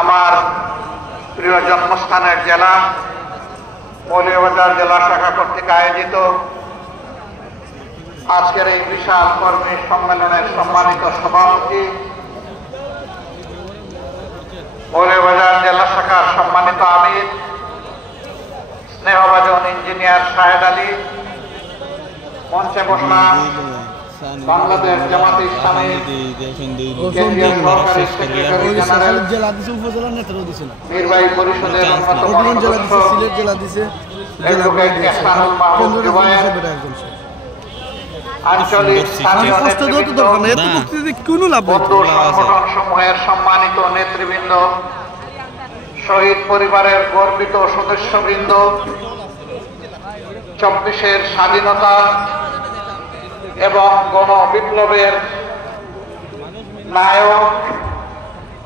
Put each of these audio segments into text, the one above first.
আমার প্রিয় জন্মস্থানের জেলা মৌলভীবাজার জেলা শাখা কর্তৃক আয়োজিত আজকের এই বিশাল কর্মী সম্মেলনের সম্মানিত সভাপতি, মৌলভীবাজার জেলা শাখার সম্মানিত আমির স্নেহভাজন ইঞ্জিনিয়ার শাহেদ আলী, মঞ্চে বসা বাংলাদেশ জামাতে ইসলামী কেন্দ্রীয় সরকারি সেক্রেটারি জেনারেল, নির্বাহী পরিষদের অন্যতম সদস্য অ্যাডভোকেট ইহসানুল মাহবুব জুবায়ের, আঞ্চলিক স্থানীয় নেতৃবৃন্দ, বন্ধু সংগঠন সমূহের সম্মানিত নেতৃবৃন্দ, শহীদ পরিবারের গর্বিত সদস্যবৃন্দ, 24-এর স্বাধীনতা এবং গণবিপ্লবের নায়ক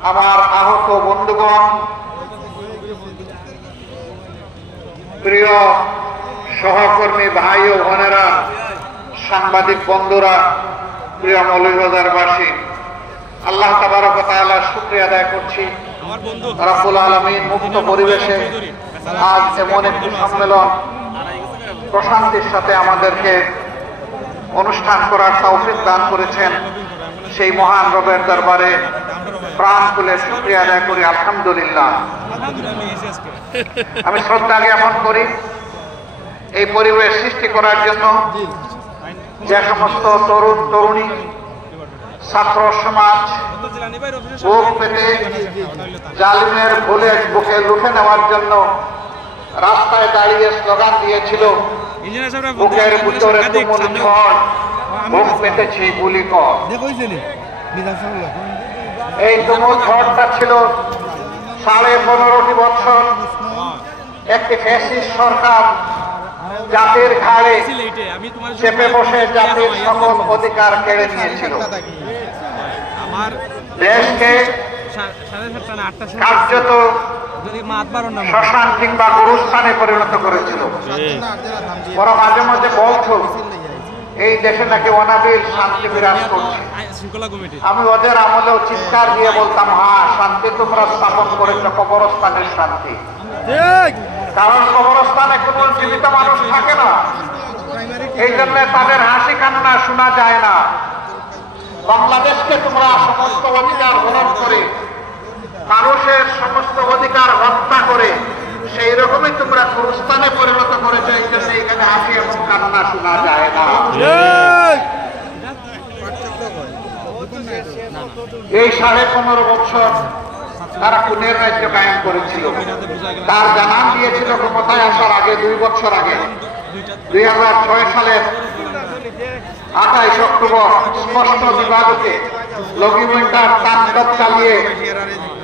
আমার আহত বন্ধুগণ, প্রিয় সহকর্মী ভাই ও বোনেরা, সাংবাদিক বন্ধুরা, প্রিয় মৌলভীবাজারবাসী, আল্লাহ তাবারক ওয়া তাআলার শুকরিয়া আদায় করছি। রব্বুল আলামিন মুক্ত পরিবেশে আজ এমন একটি সম্মেলন প্রশান্তির সাথে আমাদেরকে অনুষ্ঠান করার তৌফিক দান করেছেন। সেই মহান রবের দরবারে প্রাণ খুলে শুকরিয়া আদায় করি, আলহামদুলিল্লাহ। আমি শ্রদ্ধা জ্ঞাপন করি এই পরিবেশ সৃষ্টি করার জন্য যে সমস্ত তরুণ তরুণী, ছাত্র সমাজ বুক পেতে জালিমের বুলেট বুকে লুফে নেওয়ার জন্য রাস্তায় দাঁড়িয়ে স্লোগান দিয়েছিল, বুকের ভিতরে তুমুল ঝড়, বুক পেতেছি গুলি কর। এই তুমুল ঝড়টা ছিল 15.5 বছর একটি ফ্যাসিস্ট সরকার জাতির ঘাড়ে চেপে বসে জাতির সকল অধিকার কেড়ে নিয়েছিল, দেশকে কার্যত শ্মশান কিংবা গুরুস্থানে পরিণত করেছিল। ওরা মাঝে মাঝে বলতো এই দেশে নাকি অনাবিল শান্তি বিরাজ করছে। আমি ওদের আমলেও চিৎকার দিয়ে বলতাম, হ্যাঁ, শান্তি তোমরা স্থাপন করেছো, কবরস্থানের শান্তি। কারণ কবরস্থানে কোনো জীবিত মানুষ থাকে না, এই জন্য তাদের হাসি কান্না শোনা যায় না। বাংলাদেশকে তোমরা সমস্ত অধিকার হরণ করে, মানুষের সমস্ত অধিকার হত্যা করে সেই রকমই তোমরা গুরুস্থানে পরিণত করেছো, এই জন্য এখানে হাসি এবং কান্না শোনা যায় না। এই 15.5 বছর তারা খুনের রাজ্য কায়েম করেছিল। তার জানান দিয়েছিল ক্ষমতায় আসার আগে, 2 বছর আগে, 2006 সালের 28 অক্টোবর স্পষ্ট বিভাগকে লগিমেন্টার তাণ্ডব চালিয়ে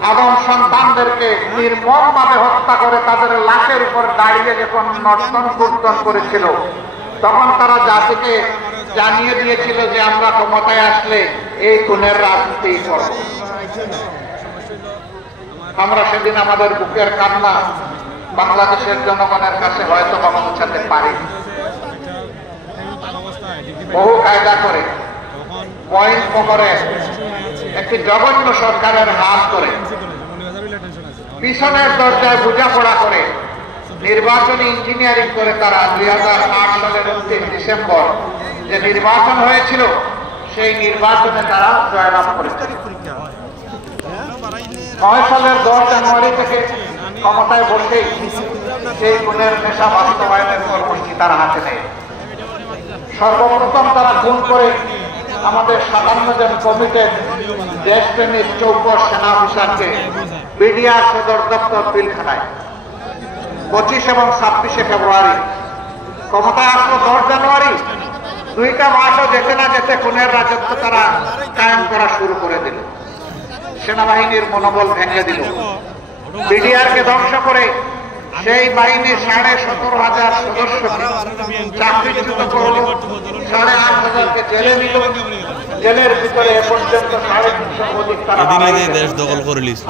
আদম সন্তানদেরকে নির্মমভাবে হত্যা করে তাদের লাশের উপর দাঁড়িয়ে যখন নর্তন কীর্তন করেছিল, তখন তারা জাতিকে জানিয়ে দিয়েছিল যে আমরা ক্ষমতায় আসলে এই খুনের রাজনীতি করব। আমরা সেদিন আমাদের বুকের কান্না বাংলাদেশের জনগণের কাছে হয়তো পৌঁছাতে পারি। বহু কায়দা করে, পয়েন্ট করে, একটি জঘন্য সরকারের হাত করে, পিছনের দরজায় বোঝাপড়া করে, নির্বাচনী ইঞ্জিনিয়ারিং করে তারা 2008 সালের 29 ডিসেম্বর যে নির্বাচন হয়েছিল সেই নির্বাচনে তারা জয়লাভ করেছে। 9 সালের 10 জানুয়ারি থেকে ক্ষমতায় বসেই সেই খুনের নেশা বাস্তবায়নের কর্মসূচি তারা হাতে নেয়। সর্বপ্রথম তারা খুন করে আমাদের 57 জন কমিটেড দেশপ্রেমিক 24 সেনা অফিসারকে বিডিআর সদর দপ্তর পিলখানায় 25 এবং 26 ফেব্রুয়ারি। ক্ষমতায় আসলো 10 জানুয়ারি। 2টা মাসও যেতে না যেতে খুনের রাজত্ব তারা কায়েম করা শুরু করে দিল। সেনাবাহিনীর মনোবল ভেঙে দিল। বিডিআরকে ধ্বংস করে সেই বাহিনীর 17,500 সদস্যকে চাকরিচ্যুত করল, 8,500কে জেলে নিল। জেলের ভিতরে এ পর্যন্ত 350 অধিক তারা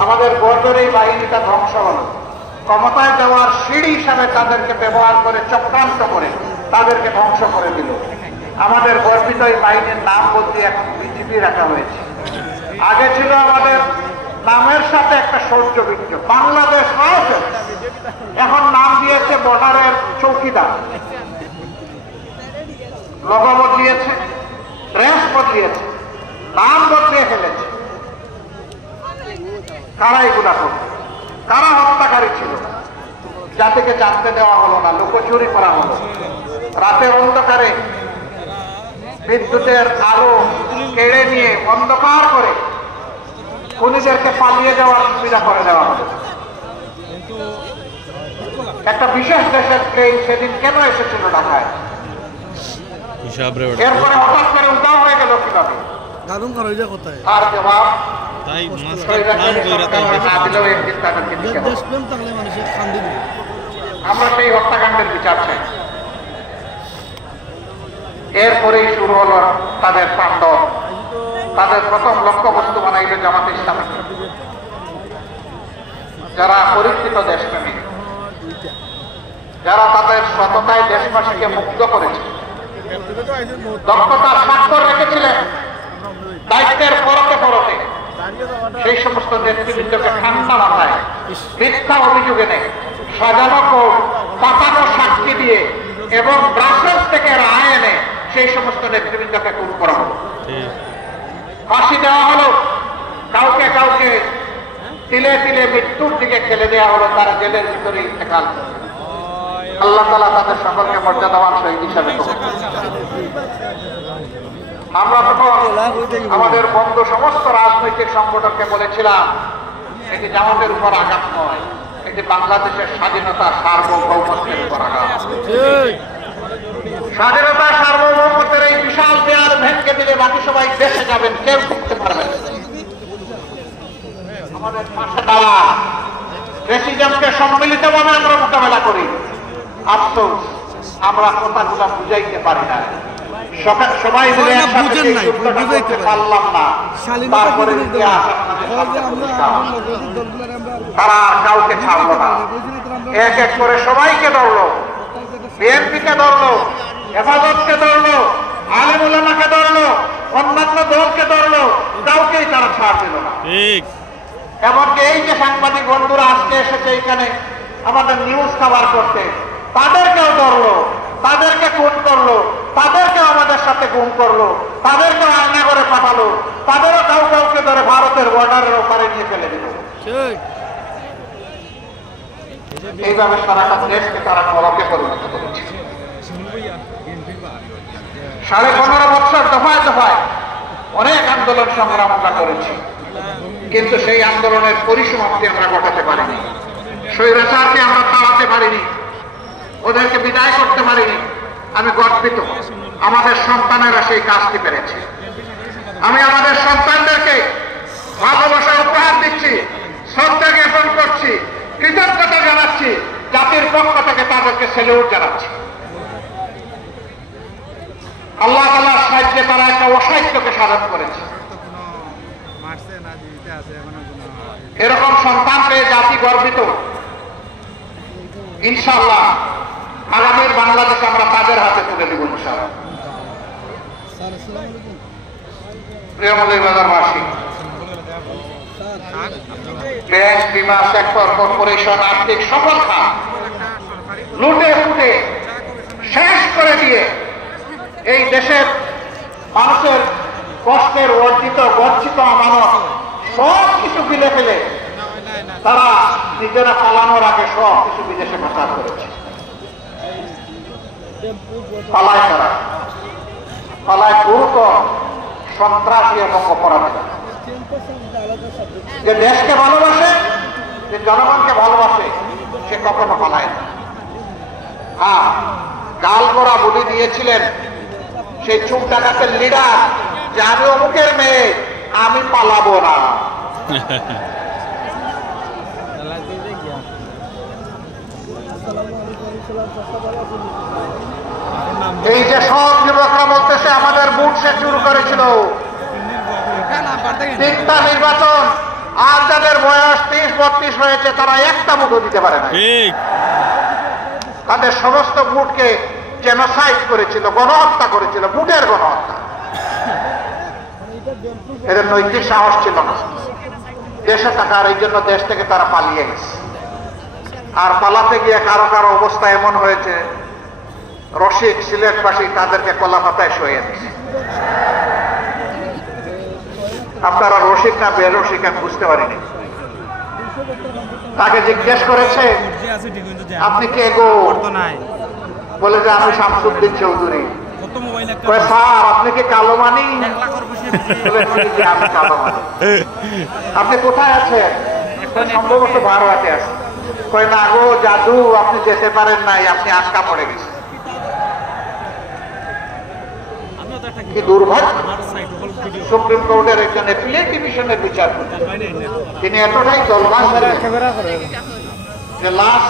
আমাদের গর্বের এই বাহিনীটা ধ্বংস হল। ক্ষমতায় যাওয়ার সিঁড়ি হিসাবে তাদেরকে ব্যবহার করে, চক্রান্ত করে তাদেরকে ধ্বংস করে দিল। আমাদের গর্বিত এই বাহিনীর নাম বলতে এখন বিজিবি রাখা হয়েছে। আগে ছিল আমাদের নামের সাথে একটা শৌর্য বিজ্ঞ বাংলাদেশ রয়েছে, এখন নাম দিয়েছে বর্ডারের চৌকিদার, লোগো বদলিয়েছে, ড্রেস বদলিয়েছে, নাম বদলিয়ে ফেলেছে। কারা এগুলা করবে? কারা হত্যাকারী ছিল? জাতিকে জানতে দেওয়া হলো না, লুকোচুরি করা হলো। রাতের অন্ধকারে বিদ্যুতের আলো কেড়ে নিয়ে অন্ধকার করে খুনিদেরকে পালিয়ে যাওয়ার সুবিধা করে দেওয়া হলো। একটা বিশেষ দেশের ট্রেন সেদিন কেন এসেছিল ঢাকায়? এরপরে হঠাৎ করে উদাও হয়ে গেল কিভাবে? আর জবাব আমরা সেই হত্যাকাণ্ডের বিচার চাই। এরপরেই শুরু হলো তাদের তাণ্ডব। তাদের প্রথম লক্ষ্যবস্তু বানাইল জামাতে ইসলামী, যারা পরিচিত দেশপ্রেমী, যারা তাদের সততায় দেশবাসীকে মুগ্ধ করেছে, দক্ষতার স্বাক্ষর রেখেছিলেন দায়িত্বের পরতে পরতে, সেই সমস্ত নেতৃবৃন্দকে ঠান্ডা মাথায় মিথ্যা অভিযোগে নেই, সাজানো কোর্ট, পাতানো সাক্ষী দিয়ে এবং ব্রাসেলস থেকে রায় এনে সেই সমস্ত নেতৃবৃন্দকে খুন করা হলো, ফাঁসি দেওয়া হলো, কাউকে কাউকে তিলে তিলে মৃত্যুর দিকে ঠেলে দেওয়া হলো, তারা জেলের ভিতরে ইন্তেকাল। আল্লাহ তাআলা তাদের সকলকে মর্যাদাবান শহীদ হিসাবে কবুল করুন। আমরা তখন আমাদের বন্ধু সমস্ত রাজনৈতিক সংগঠনকে বলেছিলাম, এটি জামাতের উপর আঘাত নয়, এটি বাংলাদেশের স্বাধীনতা সার্বভৌমত্বের উপর আঘাত। স্বাধীনতা সার্বভৌমত্বের এই বিশাল দেয়াল ভেঙে দিলে বাকি সবাই দেশে যাবেন, কেউ ঢুকতে পারবেন। আমাদের পাশে দাঁড়া প্রেসিডেন্টকে সম্মিলিতভাবে আমরা মোকাবেলা করি। আফসোস আমরা কথাগুলা বুঝাইতে পারি না, সবাই মিলে একসাথে পারলাম না। তারপরে তারা আর কাউকে ছাড়লো না, এক এক করে সবাইকে ধরলো, বিএনপিকে ধরলো, হেফাজতকে ধরলো, আলেম উলামাকে ধরলো, অন্যান্য দলকে ধরলো, কাউকেই তারা ছাড় দিল না। এমনকি এই যে সাংবাদিক বন্ধুরা আজকে এসেছে এখানে আমাদের নিউজ কভার করতে, তাদেরকেও ধরলো, তাদেরকে খুন করলো, তাদেরকেও আমাদের সাথে গুম করলো, তাদেরকেও আয়না করে পাঠালো, তাদেরও কাউকে ধরে ভারতের বর্ডারের ওপারে নিয়ে ফেলে দিল। এইভাবে সারাটা দেশকে তারা কলকে পরিণত করেছে। 15.5 বছর দফায় দফায় অনেক আন্দোলন সংগ্রাম আমরা করেছি, কিন্তু সেই আন্দোলনের পরিসমাপ্তি আমরা ঘটাতে পারিনি। স্বৈরাচারকে আমরা তাড়াতে পারিনি, ওদেরকে বিদায় করতে পারিনি। আমি গর্বিত, আমাদের সন্তানেরা সেই কাজটি পেরেছে। আমি আমাদের সন্তানদেরকে ভালোবাসা উপহার দিচ্ছি, শ্রদ্ধা জ্ঞাপন করছি, কৃতজ্ঞতা জানাচ্ছি, জাতির পক্ষ থেকে তাদেরকে স্যালুট জানাচ্ছি। আল্লাহ তাআলার সাহায্যে তারা একটা অসাহিত্যকে সাধন করেছে। এরকম সন্তান পেয়ে জাতি গর্বিত। ইনশাআল্লাহ আগামীর বাংলাদেশ আমরা তাদের হাতে তুলে দিব ইনশাআল্লাহ। প্রিয় মৌলভীবাজারবাসী, ব্যাংক, বিমা সেক্টর, কর্পোরেশন, আর্থিক সকল খাত লুটে ফুটে শেষ করে দিয়ে এই দেশের মানুষের কষ্টের অর্জিত গচ্ছিত আমানত সব কিছু গিলে ফেলে তারা নিজেরা পালানোর আগে সব কিছু বিদেশে পাচার করেছে। পালায় তারা, পালায় গুরুতর সন্ত্রাসী এবং অপরাধী, যে দেশকে ভালোবাসে, যে জনগণকে ভালোবাসে, সে কখনো পালায় না। হ্যাঁ, গাল করা বলি দিয়েছিলেন সেই চুপ ডাকাতের লিডার যে আমি অমুকের মেয়ে, আমি পালাবো না। এই যে সব যুবকরা বলতেছে আমাদের বুট সে শুরু করেছিল, 3টা নির্বাচন, আর যাদের বয়স 30-32 হয়েছে তারা একটা বুটও দিতে পারে না। তাদের সমস্ত বুটকে জেনোসাইড করেছিল, গণহত্যা করেছিল, বুটের গণহত্যা। এদের নৈতিক সাহস ছিল না। দেশে থাকার, এই জন্য দেশ থেকে তারা পালিয়ে গেছে। আর পালাতে গিয়ে কারো কারো অবস্থা এমন হয়েছে, রশিদ সিলেটবাসী তাদেরকে কলা পাতায় শুয়ে দিচ্ছে। আপনারা রশিদ না বেরশিদ আমি বুঝতে পারিনি। তাকে জিজ্ঞেস করেছে আপনি কে গো? বলে যে আমি শামসুদ্দিন চৌধুরী। স্যার আপনি কি কালো মানি? আমি কালো মানি। আপনি কোথায় আছেন? সম্ভবত ভারতে আছে। কয় না গো জাদু, আপনি যেতে পারেন নাই, আপনি আটকা পড়ে গেছেন। কি দুর্ভাগ্য! সুপ্রিম কোর্টের একজন অ্যাপিলেট ডিভিশনের বিচারপতি, তিনি এতটাই দলবাজ যে লাশ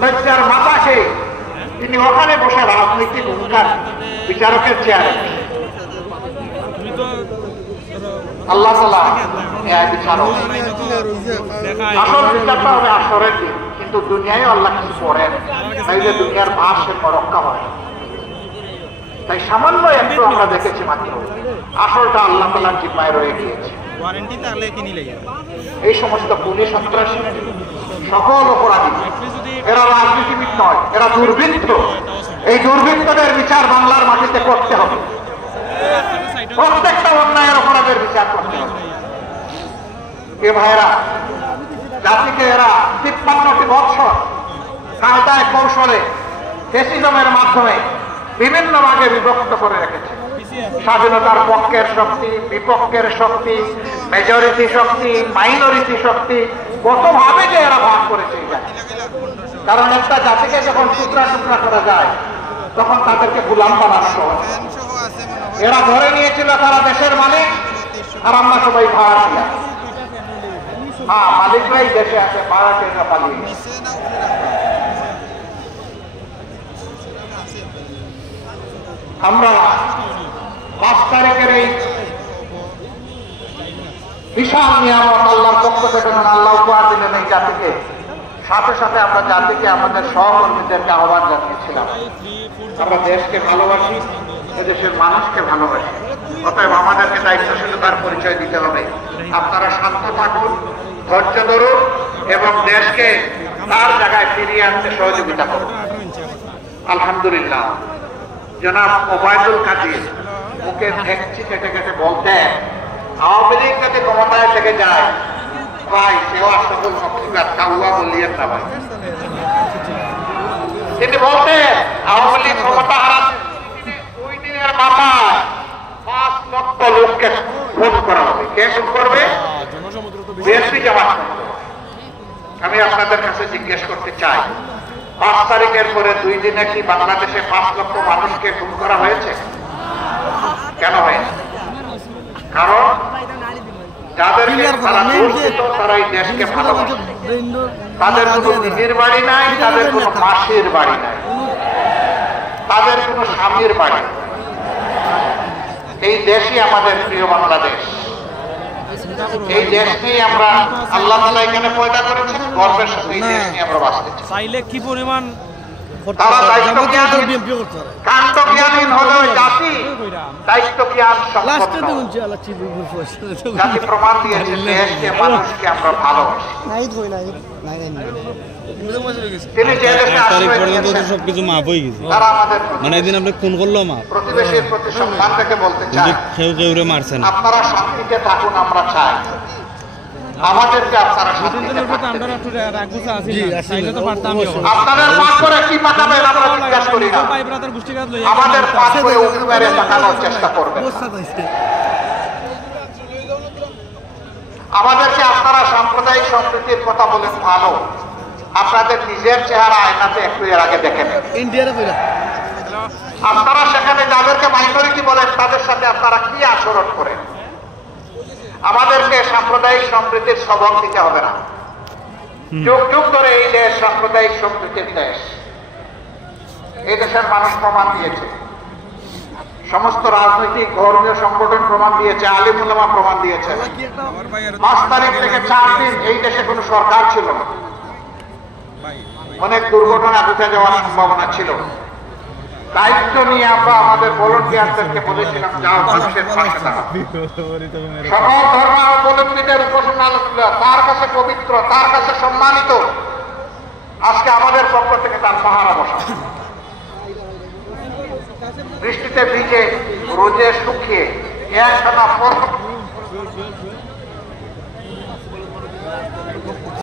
লজ্জার মাথাকে তিনি ওখানে বসে রাজনৈতিক অধিকার বিচারকের চেয়ারে। আল্লাহ তাআলা ন্যায় বিচারক। আসল বিচারটা হবে আসরের দিন, কিন্তু দুনিয়ায় আল্লাহ কিছু করেন, তাইলে দুনিয়ার ভাষ সে রক্ষা হয়। তাই সামান্য একটু আমরা দেখেছি মাত্র, আসলটা আল্লাহ তাআলার জিম্মায় রয়ে গিয়েছে। এই সমস্ত পুলিশ সন্ত্রাসী সকল অপরাধী, এরা রাজনীতিবিদ নয়, এরা দুর্বৃত্ত। এই দুর্বৃত্তদের বিচার বাংলার মাটিতে করতে হবে। প্রত্যেকটা অন্যায়ের অপরাধের বিচার করতে হবে। এ ভাইয়েরা, জাতিকে এরা ৫৩টি বছর কায়দায় কৌশলে ফ্যাসিজমের মাধ্যমে বিভিন্ন ভাগে বিভক্ত করে রেখেছে। স্বাধীনতার পক্ষের শক্তি, বিপক্ষের শক্তি, মেজরিটি শক্তি, মাইনরিটি শক্তি, কতভাবে যে এরা ভাগ করেছে। কারণ একটা জাতিকে যখন টুকরা টুকরা করা যায় তখন তাদেরকে গোলাম বানানো সহজ। এরা ধরে নিয়েছিল তারা দেশের মালিক, আর আমরা সবাই ভাড়াটিয়া। হ্যাঁ, মালিকরাই দেশে আছে, ভাড়াটিয়া পালিয়ে। আমরা ৫ তারিখের এই বিশাল নিয়ামত আল্লাহর পক্ষ থেকে, আল্লাহ উপহার দিলেন এই জাতিকে, সাথে সাথে আমরা জাতিকে, আমাদের সহকর্মীদেরকে আহ্বান জানিয়েছিলাম, আমরা দেশকে ভালোবাসি, এদেশের মানুষকে ভালোবাসি। অতএব আমাদেরকে দায়িত্বশীলতার পরিচয় দিতে হবে। আপনারা শান্ত থাকুন, ধৈর্য ধরুন এবং দেশকে তার জায়গায় ফিরিয়ে আনতে সহযোগিতা করুন। আলহামদুলিল্লাহ, জনাব ওবায়দুল কাদের মুখে ভেঙচি কেটে কেটে বলতেন, আওয়ামী লীগ যদি ক্ষমতায় থেকে যায় ভাই সেও সকল মক্সিবাদ কাউয়া বলিয়েন না ভাই। তিনি বলতেন আওয়ামী লীগ ক্ষমতা হারাতে 2 দিনের মাথায় 5 লক্ষ লোককে খুন করা হবে। কে খুন করবে? বিএনপি জামাত। আমি আপনাদের কাছে জিজ্ঞেস করতে চাই, 5 তারিখের পরে 2 দিনে কি বাংলাদেশে 5 লক্ষ মানুষকে খুন করা হয়েছে? কেন হয়েছে? কারণ যাদেরকে তারা দুর্নীত, তারা এই দেশকে ভালোবাসে। তাদের কোনো নিজের বাড়ি নাই, তাদের কোনো মাসির বাড়ি নাই, তাদের কোনো স্বামীর বাড়ি। এই দেশই আমাদের প্রিয় বাংলাদেশ। এই দেশ নিয়ে আমরা, আল্লাহ তাআলা এখানে পয়দা করেছেন, গর্বের সাথে এই দেশ নিয়ে আমরা বাঁচতে চাই। চাইলে কি পরিমাণ তারা কাণ্ডজ্ঞানহীন হলেও জাতি দায়িত্বজ্ঞান সম্পন্ন। জাতি প্রমাণ দিয়েছে দেশকে, মানুষকে আমরা ভালোবাসি। তিনি যে দেশে সবকিছু মাপ হয়ে গেছে, তারা আমাদের মানে একদিন আপনি খুন করলো মাপ। প্রতিবেশীর প্রতি সম্মান থেকে বলতে চাই, কেউ কেউ মারছেন, আপনারা শান্তিতে থাকুন, আমরা চাই আমাদেরকে আপনারা শান্তিতে থাকতে। আপনাদের পাশ করে কি পাঠাবেন আমরা জিজ্ঞাসা করি না, আমাদের পাশ করে উঠে তাকানোর চেষ্টা করবেন। আমাদেরকে আপনারা সাম্প্রদায়িক সম্প্রীতির কথা বলেন, ভালো, আপনাদের নিজের চেহারা আয়নাতে একটু এর আগে দেখেন। আপনারা সেখানে যাদেরকে মাইনরিটি বলেন তাদের সাথে আপনারা কি আচরণ করেন। আমাদেরকে সাম্প্রদায়িক সম্প্রীতির সবক দিতে হবে না। যুগ যুগ ধরে এই দেশ সাম্প্রদায়িক সম্প্রীতির দেশ। এই দেশের মানুষ প্রমাণ দিয়েছে, সমস্ত রাজনৈতিক ধর্মীয় সংগঠন প্রমাণ দিয়েছে, আলিম উলামা প্রমাণ দিয়েছে। 5 তারিখ থেকে 4 দিন এই দেশে কোনো সরকার ছিল না, অনেক দুর্ঘটনা ঘটে যাওয়ার সম্ভাবনা ছিল। দায়িত্ব নিয়ে আমরা আমাদের ভলেন্টিয়ারদেরকে বলেছিলাম যাও মানুষের পাশে দাঁড়াও। সকল ধর্মাবলম্বীদের উপাসনালয় তার কাছে পবিত্র, তার কাছে সম্মানিত। আজকে আমাদের পক্ষ থেকে তার পাহারা বসা, বৃষ্টিতে ভিজে রোদে শুকিয়ে একটানা